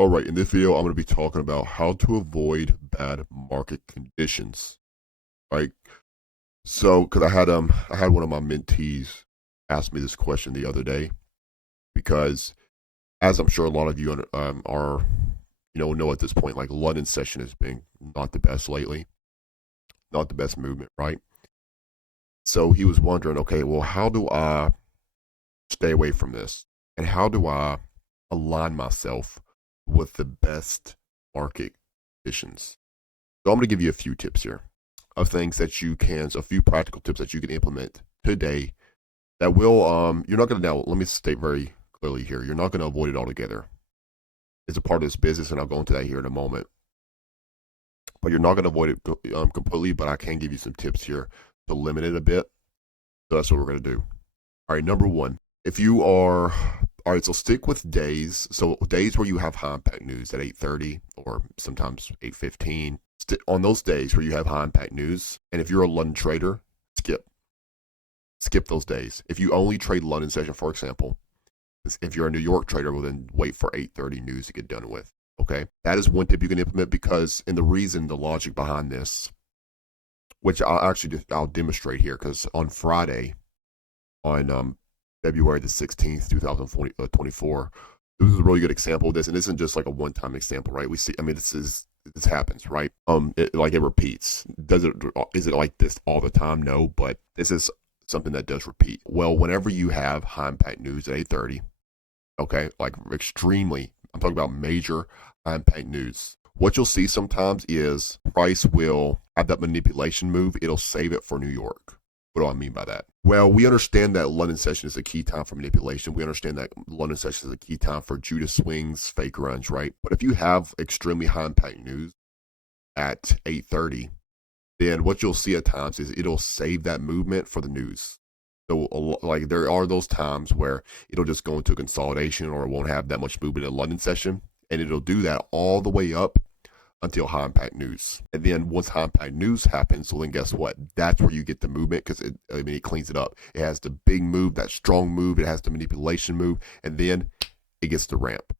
All right, in this video, I'm going to be talking about how to avoid bad market conditions. Right? So, because I had one of my mentees ask me this question the other day, because as I'm sure a lot of you are, know at this point, like London session has been not the best lately, not the best movement, right? So he was wondering, okay, well, how do I stay away from this, and how do I align myself with the best market conditions? So I'm going to give you a few tips here of things that you can, so a few practical tips that you can implement today that will, you're not going to, now let me state very clearly here, you're not going to avoid it altogether. It's a part of this business, and I'll go into that here in a moment. But you're not going to avoid it completely, but I can give you some tips here to limit it a bit. So that's what we're going to do. All right, number one, if you are, all right, so stick with days. So days where you have high impact news at 8:30 or sometimes 8:15. On those days where you have high impact news, and if you're a London trader, skip those days. If you only trade London session, for example, if you're a New York trader, well then wait for 8:30 news to get done with. Okay, that is one tip you can implement, because, and the logic behind this, which I'll demonstrate here, because on Friday, on February the 16th, 2024, this is a really good example of this, and this isn't just like a one-time example, right? We see, I mean, this happens, right? It repeats. Is it like this all the time? No, but this is something that does repeat. Well, whenever you have high impact news at 8:30, okay, like extremely, I'm talking about major high impact news. What you'll see sometimes is price will have that manipulation move. It'll save it for New York. What do I mean by that? Well, we understand that London session is a key time for manipulation. We understand that London session is a key time for Judas swings, fake runs, right? But if you have extremely high impact news at 8:30, then what you'll see at times is it'll save that movement for the news. So, like, there are those times where it'll just go into a consolidation, or it won't have that much movement in London session, and it'll do that all the way up until high impact news. And then once high impact news happens, so then guess what? That's where you get the movement, because it cleans it up. It has the big move, that strong move. It has the manipulation move, and then it gets the ramp.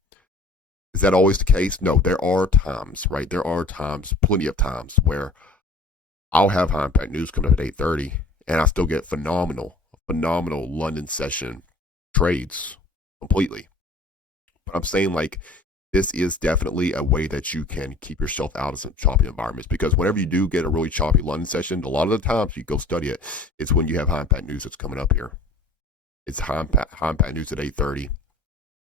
Is that always the case? No, there are times, right? There are times, plenty of times, where I'll have high impact news coming up at 8:30, and I still get phenomenal London session trades completely. But I'm saying, like, this is definitely a way that you can keep yourself out of some choppy environments, because whenever you do get a really choppy London session, a lot of the times you go study it, it's when you have high impact news that's coming up here. It's high impact news at 8:30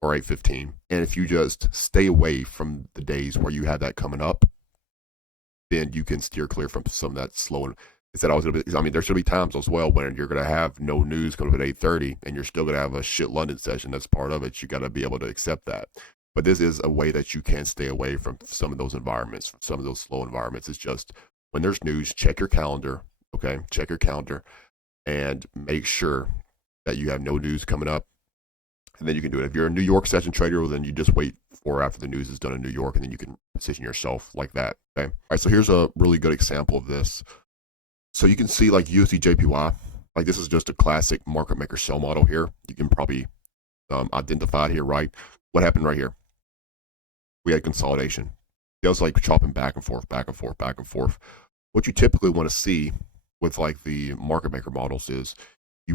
or 8:15. And if you just stay away from the days where you have that coming up, then you can steer clear from some of that slow. Is that always going to be? I mean, there's going to be times as well when you're going to have no news coming up at 8:30, and you're still going to have a shit London session. That's part of it. You got to be able to accept that. But this is a way that you can stay away from some of those environments, from some of those slow environments. It's just when there's news, check your calendar. Okay, check your calendar and make sure that you have no news coming up, and then you can do it. If you're a New York session trader, well, then you just wait for after the news is done in New York, and then you can position yourself like that. Okay. All right. So here's a really good example of this. So you can see, like, USD JPY. Like, this is just a classic market maker sell model here. You can probably identify it here, right? What happened right here? We had consolidation. It was like chopping back and forth, back and forth, back and forth. What you typically want to see with, like, the market maker models is a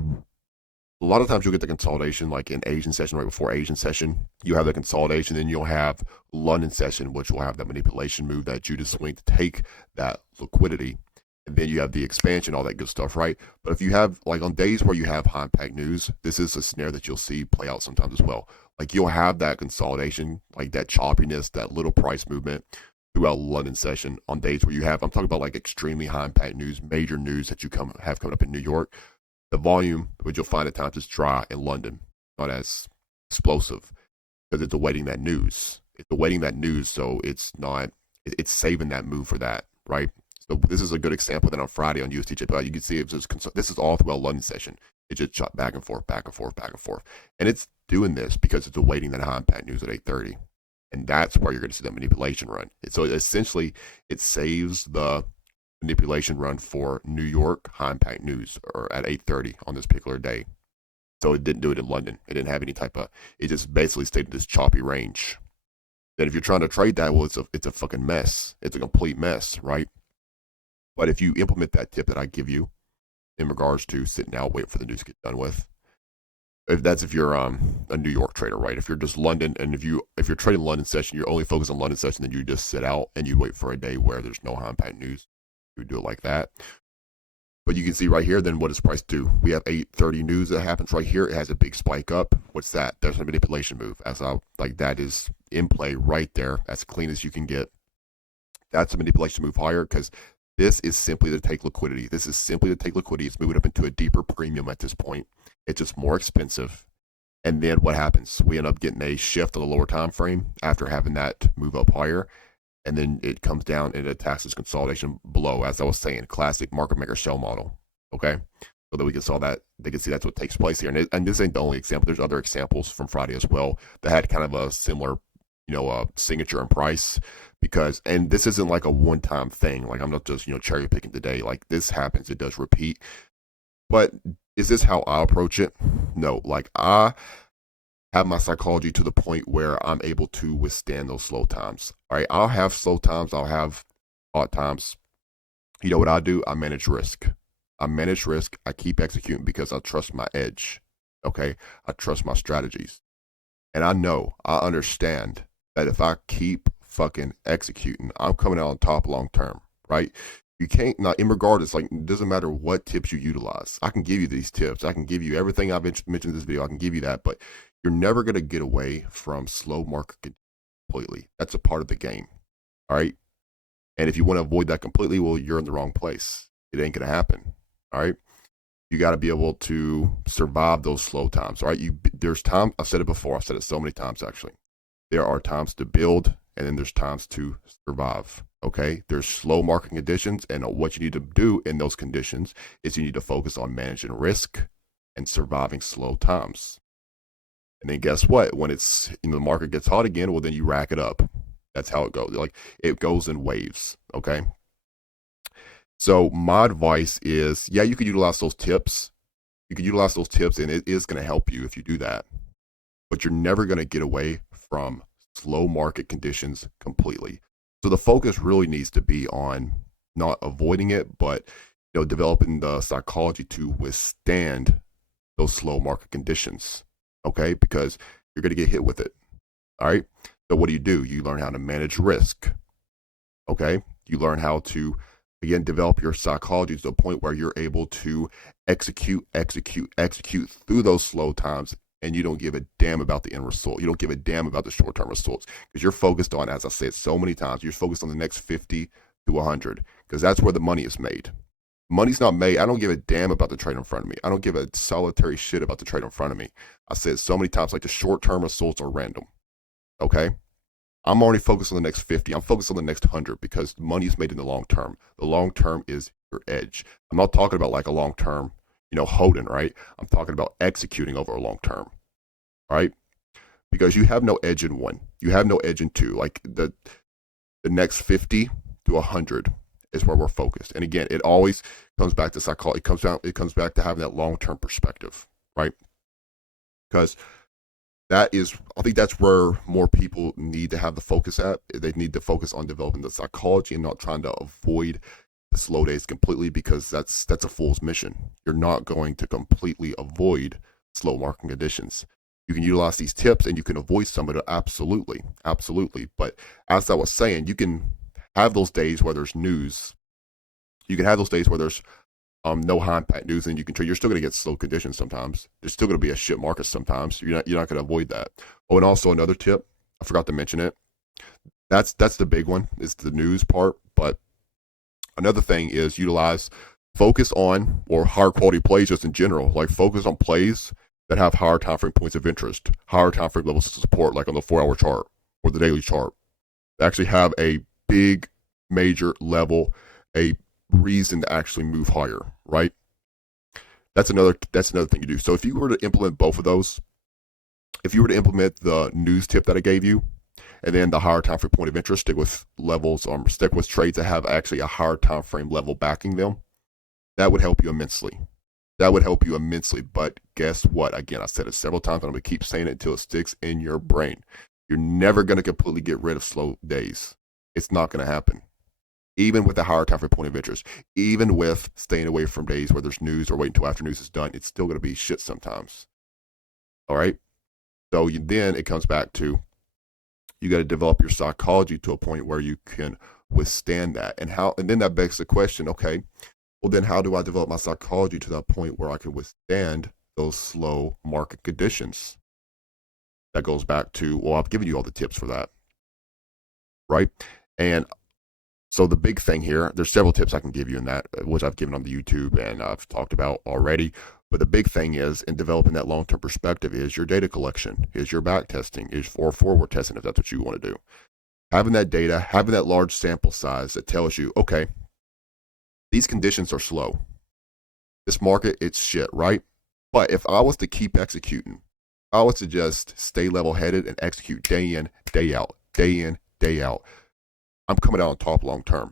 lot of times you'll get the consolidation, like in Asian session, right before Asian session, you have the consolidation, then you'll have London session, which will have that manipulation move, that Judas swing to take that liquidity. And then you have the expansion, all that good stuff, right? But if you have, like, on days where you have high impact news, this is a snare that you'll see play out sometimes as well. Like, you'll have that consolidation, like that choppiness, that little price movement throughout London session on days where you have, I'm talking about like extremely high impact news, major news that you have coming up in New York. The volume, which you'll find at times, is dry in London, not as explosive, because it's awaiting that news. It's awaiting that news, so it's not, it's saving that move for that, right? So this is a good example. Then on Friday on USD, you can see this is all throughout London session. It just shot back and forth, back and forth, back and forth, and it's doing this because it's awaiting that high impact news at 8:30, and that's where you're going to see that manipulation run. So essentially, it saves the manipulation run for New York high impact news, or at 8:30 on this particular day. So it didn't do it in London. It didn't have any type of. It just basically stayed in this choppy range. And if you're trying to trade that, well, it's a fucking mess. It's a complete mess, right? But if you implement that tip that I give you in regards to sitting out, waiting for the news to get done with, if you're a New York trader, right? If you're just London, and if you're trading London session, you're only focused on London session, then you just sit out and you wait for a day where there's no high impact news. You do it like that. But you can see right here, then what does price do? We have 8:30 news that happens right here. It has a big spike up. What's that? There's a manipulation move. That is in play right there, as clean as you can get. That's a manipulation move higher because this is simply to take liquidity. This is simply to take liquidity. It's moving up into a deeper premium at this point. It's just more expensive. And then what happens? We end up getting a shift on the lower time frame after having that move up higher. And then it comes down and it attacks this consolidation below, as I was saying, classic market maker shell model. Okay, so that we can saw that they can see that's what takes place here. And this ain't the only example. There's other examples from Friday as well that had kind of a similar, signature and price. And this isn't like a one-time thing. Like I'm not just cherry picking today. Like this happens. It does repeat. But is this how I approach it? No. Like I have my psychology to the point where I'm able to withstand those slow times. All right, I'll have slow times, I'll have odd times. You know what I do? I manage risk. I keep executing because I trust my edge. Okay, I trust my strategies. And I understand that if I keep fucking executing, I'm coming out on top long term, right? You can't, not in regardless, like, it doesn't matter what tips you utilize. I can give you these tips. I can give you everything I've mentioned in this video. I can give you that, but you're never going to get away from slow market completely. That's a part of the game. All right. And if you want to avoid that completely, well, you're in the wrong place. It ain't going to happen. All right. You got to be able to survive those slow times. All right. There's time. I've said it before. I've said it so many times, actually. There are times to build and then there's times to survive. Okay. There's slow market conditions. And what you need to do in those conditions is you need to focus on managing risk and surviving slow times. And then guess what? When the market gets hot again, well, then you rack it up. That's how it goes. Like it goes in waves. Okay. So my advice is, yeah, you could utilize those tips. You could utilize those tips, and it is going to help you if you do that. But you're never going to get away from slow market conditions completely. So the focus really needs to be on not avoiding it, but developing the psychology to withstand those slow market conditions. Okay, because you're going to get hit with it. All right. So what do? You learn how to manage risk. Okay. You learn how to, again, develop your psychology to the point where you're able to execute through those slow times, and you don't give a damn about the end result. You don't give a damn about the short-term results because you're focused on, as I said so many times, you're focused on the next 50 to 100 because that's where the money is made. Money's not made. I don't give a damn about the trade in front of me. I don't give a solitary shit about the trade in front of me. I said so many times, like the short-term results are random. Okay? I'm already focused on the next 50. I'm focused on the next 100 because money is made in the long term. The long term is your edge. I'm not talking about like a long term, holding, right? I'm talking about executing over a long term, right? Because you have no edge in one. You have no edge in two. Like the next 50 to 100 is where we're focused. And again, it always comes back to psychology. It comes back to having that long-term perspective, right? Because I think that's where more people need to have the focus at. They need to focus on developing the psychology and not trying to avoid the slow days completely, because that's a fool's mission. You're not going to completely avoid slow market conditions. You can utilize these tips and you can avoid some of it. Absolutely. But as I was saying, you can have those days where there's news. You can have those days where there's no high impact news, and you're still going to get slow conditions sometimes. There's still going to be a shit market sometimes. You're not going to avoid that. Oh, and also another tip, I forgot to mention it. That's the big one, is the news part. But another thing is focus on or higher quality plays just in general. Like focus on plays that have higher time frame points of interest, higher time frame levels of support, like on the 4-hour chart or the daily chart. They actually have a big major level, a reason to actually move higher, right? That's another thing you do. So if you were to implement both of those, if you were to implement the news tip that I gave you, and then the higher time frame point of interest, stick with trades that have actually a higher time frame level backing them, that would help you immensely. But guess what? Again, I said it several times, and I'm going to keep saying it until it sticks in your brain. You're never going to completely get rid of slow days. It's not going to happen. Even with a higher time for point of interest, even with staying away from days where there's news or waiting until after news is done, it's still going to be shit sometimes. All right. So then it comes back to you got to develop your psychology to a point where you can withstand that. And then that begs the question, okay, well then how do I develop my psychology to that point where I can withstand those slow market conditions? That goes back to, well, I've given you all the tips for that, right? And so the big thing here, there's several tips I can give you in that, which I've given on the YouTube and I've talked about already. But the big thing is in developing that long-term perspective is your data collection, is your back testing, is for forward testing if that's what you want to do. Having that data, having that large sample size that tells you, okay, these conditions are slow. This market, it's shit, right? But if I was to keep executing, I was to just stay level-headed and execute day in, day out, day in, day out, I'm coming out on top long term.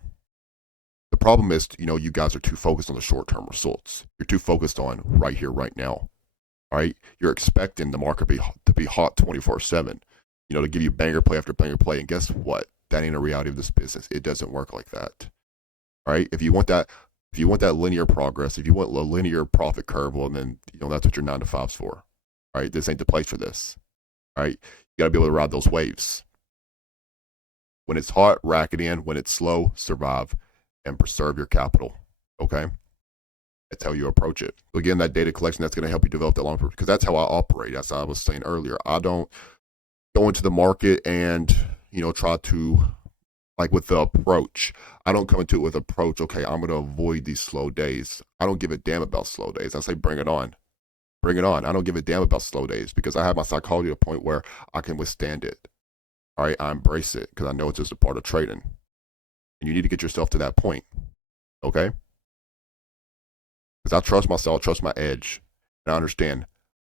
The problem is, you guys are too focused on the short-term results. You're too focused on right here, right now. All right, you're expecting the market to be hot 24/7. To give you banger play after banger play, and guess what? That ain't a reality of this business. It doesn't work like that. All right, if you want that linear progress, if you want a linear profit curve, well, then that's what your 9 to 5's for. All right, this ain't the place for this. All right, you got to be able to ride those waves. When it's hot, rack it in. When it's slow, survive and preserve your capital. Okay? That's how you approach it. Again, that data collection, that's going to help you develop that long term, because that's how I operate. As I was saying earlier, I don't go into the market and, try to, like with the approach, I don't come into it with approach, okay, I'm going to avoid these slow days. I don't give a damn about slow days. I say, bring it on. Bring it on. I don't give a damn about slow days because I have my psychology to a point where I can withstand it. All right, I embrace it because I know it's just a part of trading. And you need to get yourself to that point, okay? Because I trust myself, I trust my edge, and I understand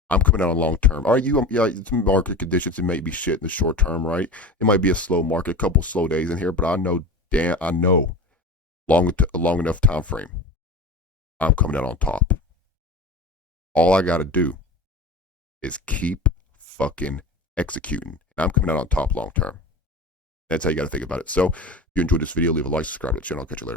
I'm coming out on long term. All right, it's market conditions, it may be shit in the short term, right? It might be a slow market, a couple slow days in here, but I know, long enough time frame, I'm coming out on top. All I got to do is keep fucking executing, and I'm coming out on top long term. That's how you got to think about it. So if you enjoyed this video, leave a like, subscribe to the channel. I'll catch you later.